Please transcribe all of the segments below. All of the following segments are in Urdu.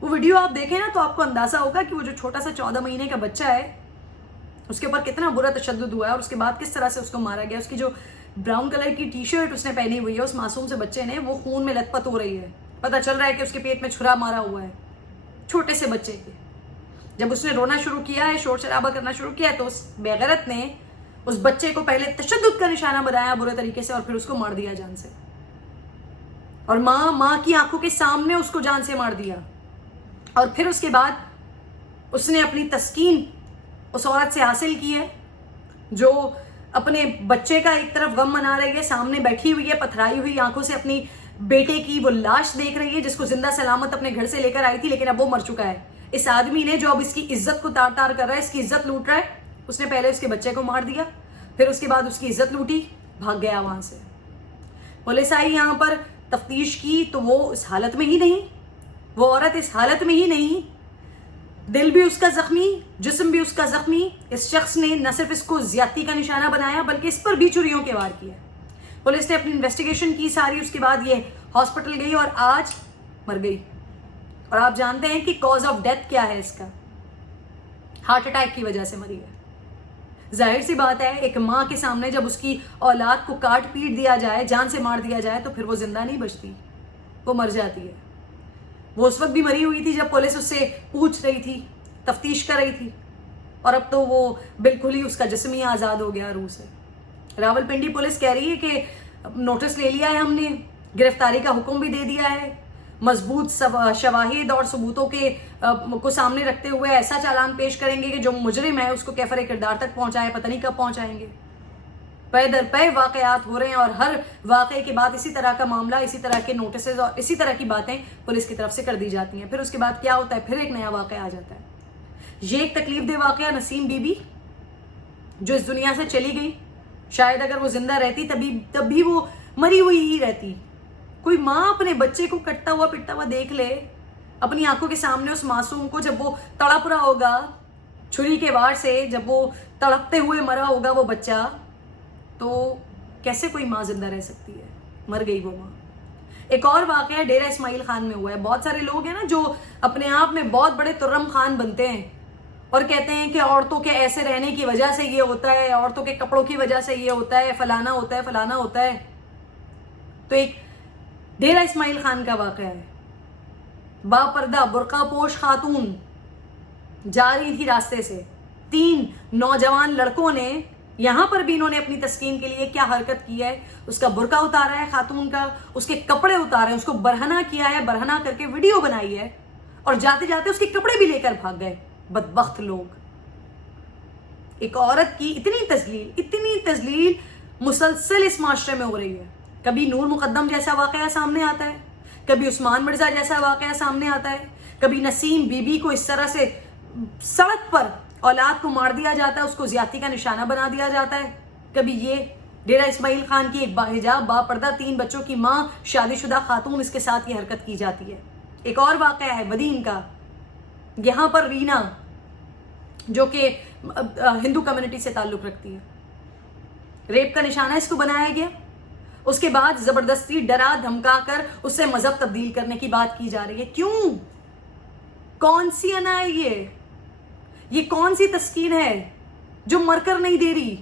وہ ویڈیو آپ دیکھیں نا تو آپ کو اندازہ ہوگا کہ وہ جو چھوٹا سا 14 مہینے کا بچہ ہے اس کے اوپر کتنا برا تشدد ہوا ہے، اور اس کے بعد کس طرح سے اس کو مارا گیا. اس کی جو براؤن کلر کی ٹی شرٹ اس نے پہنی ہوئی ہے اس معصوم سے بچے نے، وہ خون میں لت پت ہو رہی ہے. پتہ چل رہا ہے کہ اس کے پیٹ میں چھرا مارا ہوا ہے چھوٹے سے بچے کے. جب اس نے رونا شروع کیا ہے، شور شرابہ کرنا شروع کیا ہے، تو اس بےغیرت نے اس بچے کو پہلے تشدد کا نشانہ بنایا برے طریقے سے، اور پھر اس کو مار دیا جان سے. اور ماں کی آنکھوں کے سامنے اس کو جان سے مار دیا. اور پھر اس کے بعد اس نے اپنی تسکین اس عورت سے حاصل کی ہے جو اپنے بچے کا ایک طرف غم منا رہی ہے، سامنے بیٹھی ہوئی ہے پتھرائی ہوئی آنکھوں سے اپنی بیٹے کی وہ لاش دیکھ رہی ہے جس کو زندہ سلامت اپنے گھر سے لے کر آئی تھی، لیکن اب وہ مر چکا ہے. اس آدمی نے جو اب اس کی عزت کو تار تار کر رہا ہے، اس کی عزت لوٹ رہا ہے، اس نے پہلے اس کے بچے کو مار دیا، پھر اس کے بعد اس کی عزت لوٹی، بھاگ گیا وہاں سے. پولیس آئی یہاں پر تفتیش کی تو وہ اس حالت میں ہی نہیں، وہ عورت اس حالت میں ہی نہیں، دل بھی اس کا زخمی، جسم بھی اس کا زخمی. اس شخص نے نہ صرف اس کو زیادتی کا نشانہ بنایا بلکہ اس پر بھی چھریوں کے وار کیا. پولیس نے اپنی انویسٹیگیشن کی ساری، اس کے بعد یہ ہاسپٹل گئی اور آج مر گئی. اور آپ جانتے ہیں کہ کاز آف ڈیتھ کیا ہے اس کا؟ ہارٹ اٹیک کی وجہ سے مری ہے. ظاہر سی بات ہے ایک ماں کے سامنے جب اس کی اولاد کو کاٹ پیٹ دیا جائے، جان سے مار دیا جائے، تو پھر وہ زندہ نہیں بچتی، وہ مر جاتی ہے. وہ اس وقت بھی مری ہوئی تھی جب پولیس اس سے پوچھ رہی تھی، تفتیش کر رہی تھی، اور اب تو وہ بالکل ہی اس کا جسم ہی آزاد ہو گیا روح سے. راولپنڈی پولیس کہہ رہی ہے کہ نوٹس لے لیا ہے ہم نے، گرفتاری کا حکم بھی دے دیا ہے، مضبوط شواہد اور ثبوتوں کو سامنے رکھتے ہوئے ایسا چالان پیش کریں گے کہ جو مجرم ہے اس کو کیفر کردار تک پہنچائے، پتہ نہیں کب پہنچائیں گے. پے در پے واقعات ہو رہے ہیں، اور ہر واقعے کے بعد اسی طرح کا معاملہ، اسی طرح کے نوٹسز اور اسی طرح کی باتیں پولیس کی طرف سے کر دی جاتی ہیں. پھر اس کے بعد کیا ہوتا ہے؟ پھر ایک نیا واقعہ آ جاتا ہے. یہ ایک تکلیف دہ واقعہ نسیم بی بی جو اس دنیا سے چلی گئی. شاید اگر وہ زندہ رہتی تب بھی وہ مری ہوئی ہی رہتی. کوئی ماں اپنے بچے کو کٹتا ہوا پٹتا ہوا دیکھ لے اپنی آنکھوں کے سامنے، اس معصوم کو جب وہ تڑپ رہا ہوگا چھری کے وار سے، جب وہ تڑپتے ہوئے مرا ہوگا وہ بچہ، تو کیسے کوئی ماں زندہ رہ سکتی ہے؟ مر گئی وہ ماں. ایک اور واقعہ ڈیرہ اسماعیل خان میں ہوا ہے. بہت سارے لوگ ہیں نا جو اپنے آپ میں بہت بڑے ترم خان بنتے ہیں اور کہتے ہیں کہ عورتوں کے ایسے رہنے کی وجہ سے یہ ہوتا ہے، عورتوں کے کپڑوں کی وجہ سے یہ ہوتا ہے، فلانا ہوتا ہے، فلانا ہوتا ہے. تو ایک ڈیرہ اسماعیل خان کا واقعہ ہے. با پردہ برقع پوش خاتون جا رہی تھی راستے سے، 3 نوجوان لڑکوں نے، یہاں پر بھی انہوں نے اپنی تسکین کے لیے کیا حرکت کی ہے، اس کا برقع اتارا ہے خاتون کا، اس کے کپڑے اتارے ہیں، اس کو برہنہ کیا ہے، برہنہ کر کے ویڈیو بنائی ہے، اور جاتے جاتے اس کے کپڑے بھی لے کر بھاگ گئے. بدبخت لوگ. ایک عورت کی اتنی تذلیل مسلسل اس معاشرے میں ہو رہی ہے. کبھی نور مقدم جیسا واقعہ سامنے آتا ہے، کبھی عثمان مرزا جیسا واقعہ سامنے آتا ہے، کبھی نسیم بی بی کو اس طرح سے سڑک پر اولاد کو مار دیا جاتا ہے، اس کو زیادتی کا نشانہ بنا دیا جاتا ہے، کبھی یہ ڈیرہ اسماعیل خان کی ایک باحجاب با پردہ 3 بچوں کی ماں شادی شدہ خاتون، اس کے ساتھ یہ حرکت کی جاتی ہے. ایک اور واقعہ ہے بدین کا. یہاں پر رینا جو کہ ہندو کمیونٹی سے تعلق رکھتی ہے، ریپ کا نشانہ اس کو بنایا گیا. اس کے بعد زبردستی ڈرا دھمکا کر اس سے مذہب تبدیل کرنے کی بات کی جا رہی ہے. کیوں؟ کون سی انا ہے یہ کون سی تسکین ہے جو مر کر نہیں دے رہی؟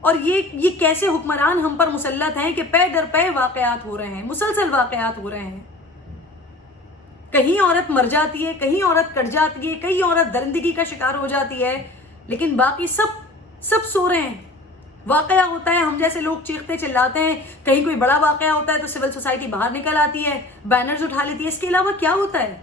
اور یہ کیسے حکمران ہم پر مسلط ہیں کہ پے در پے واقعات ہو رہے ہیں، مسلسل واقعات ہو رہے ہیں. کہیں عورت مر جاتی ہے، کہیں عورت کٹ جاتی ہے، کہیں عورت درندگی کا شکار ہو جاتی ہے، لیکن باقی سب سو رہے ہیں. واقعہ ہوتا ہے، ہم جیسے لوگ چیختے چلاتے ہیں، کہیں کوئی بڑا واقعہ ہوتا ہے تو سول سوسائٹی باہر نکل آتی ہے، بینرز اٹھا لیتی ہے. اس کے علاوہ کیا ہوتا ہے؟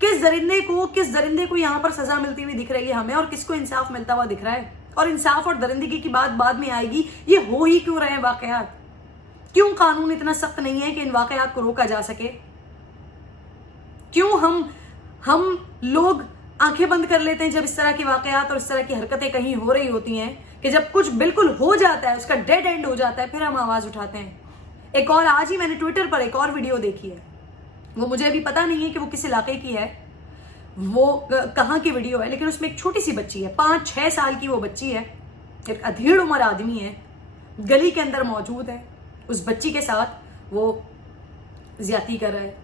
کس درندے کو یہاں پر سزا ملتی ہوئی دکھ رہی ہے ہمیں، اور کس کو انصاف ملتا ہوا دکھ رہا ہے؟ اور انصاف اور درندگی کی بات بعد میں آئے گی. یہ ہو ہی کیوں رہے ہیں واقعات؟ کیوں قانون اتنا سخت نہیں ہے کہ ان واقعات کو روکا جا سکے؟ کیوں ہم لوگ آنکھیں بند کر لیتے ہیں جب اس طرح کے واقعات اور اس طرح کی حرکتیں کہیں ہو رہی ہوتی ہیں، کہ جب کچھ بالکل ہو جاتا ہے، اس کا ڈیڈ اینڈ ہو جاتا ہے، پھر ہم آواز اٹھاتے ہیں. ایک اور آج ہی میں نے ٹویٹر پر ایک اور ویڈیو دیکھی ہے، وہ مجھے ابھی پتا نہیں ہے کہ وہ کس علاقے کی ہے، وہ کہاں کی ویڈیو ہے، لیکن اس میں ایک چھوٹی سی بچی ہے، 5-6 سال کی وہ بچی ہے، ایک ادھیڑ عمر آدمی ہے، گلی کے اندر موجود ہے، اس بچی کے ساتھ وہ زیادتی کر رہا ہے،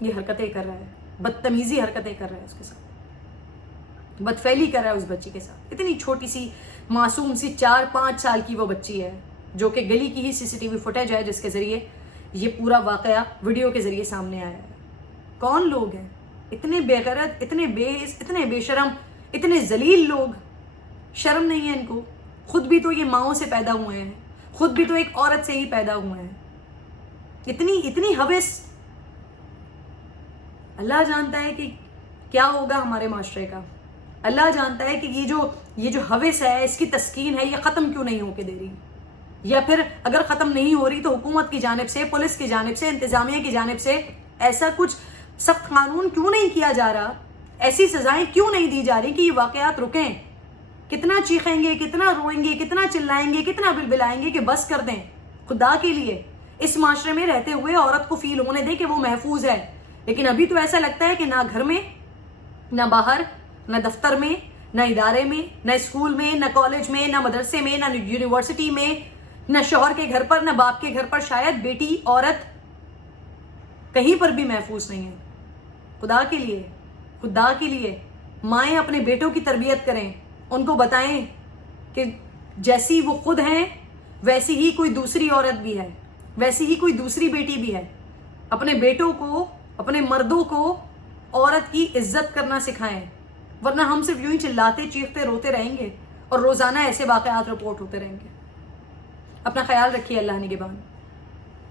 یہ حرکتیں کر رہا ہے. بدتمیزی حرکتیں کر رہا ہے اس کے ساتھ، بدفعلی کر رہا ہے اس بچی کے ساتھ. اتنی چھوٹی سی معصوم سی 4-5 سال کی وہ بچی ہے جو کہ گلی کی ہی CCTV فوٹیج ہے جس کے ذریعے یہ پورا واقعہ ویڈیو کے ذریعے سامنے آیا ہے. کون لوگ ہیں اتنے بے غیرت، اتنے اتنے بے شرم، اتنے ذلیل لوگ؟ شرم نہیں ہے ان کو؟ خود بھی تو یہ ماؤں سے پیدا ہوئے ہیں، خود بھی تو ایک عورت سے ہی پیدا ہوئے ہیں. اتنی ہوس. اللہ جانتا ہے کہ کیا ہوگا ہمارے معاشرے کا. اللہ جانتا ہے کہ یہ جو ہوس ہے، اس کی تسکین ہے، یہ ختم کیوں نہیں ہو کے دے رہی، یا پھر اگر ختم نہیں ہو رہی تو حکومت کی جانب سے، پولیس کی جانب سے، انتظامیہ کی جانب سے ایسا کچھ سخت قانون کیوں نہیں کیا جا رہا، ایسی سزائیں کیوں نہیں دی جا رہی کہ یہ واقعات رکیں. کتنا چیخیں گے، کتنا روئیں گے، کتنا چلائیں گے، کتنا بلبلائیں گے کہ بس کر دیں. خدا کے لیے اس معاشرے میں رہتے ہوئے عورت کو فیل ہونے دیں کہ وہ محفوظ ہے. لیکن ابھی تو ایسا لگتا ہے کہ نہ گھر میں، نہ باہر، نہ دفتر میں، نہ ادارے میں، نہ اسکول میں، نہ کالج میں، نہ مدرسے میں، نہ یونیورسٹی میں، نہ شوہر کے گھر پر، نہ باپ کے گھر پر، شاید بیٹی، عورت کہیں پر بھی محفوظ نہیں ہے. خدا کے لیے، خدا کے لیے مائیں اپنے بیٹوں کی تربیت کریں، ان کو بتائیں کہ جیسی وہ خود ہیں ویسی ہی کوئی دوسری عورت بھی ہے، ویسی ہی کوئی دوسری بیٹی بھی ہے. اپنے بیٹوں کو، اپنے مردوں کو عورت کی عزت کرنا سکھائیں، ورنہ ہم صرف یوں ہی چلاتے، چیختے، روتے رہیں گے اور روزانہ ایسے واقعات رپورٹ ہوتے رہیں گے. اپنا خیال رکھیے. اللہ نگہبان.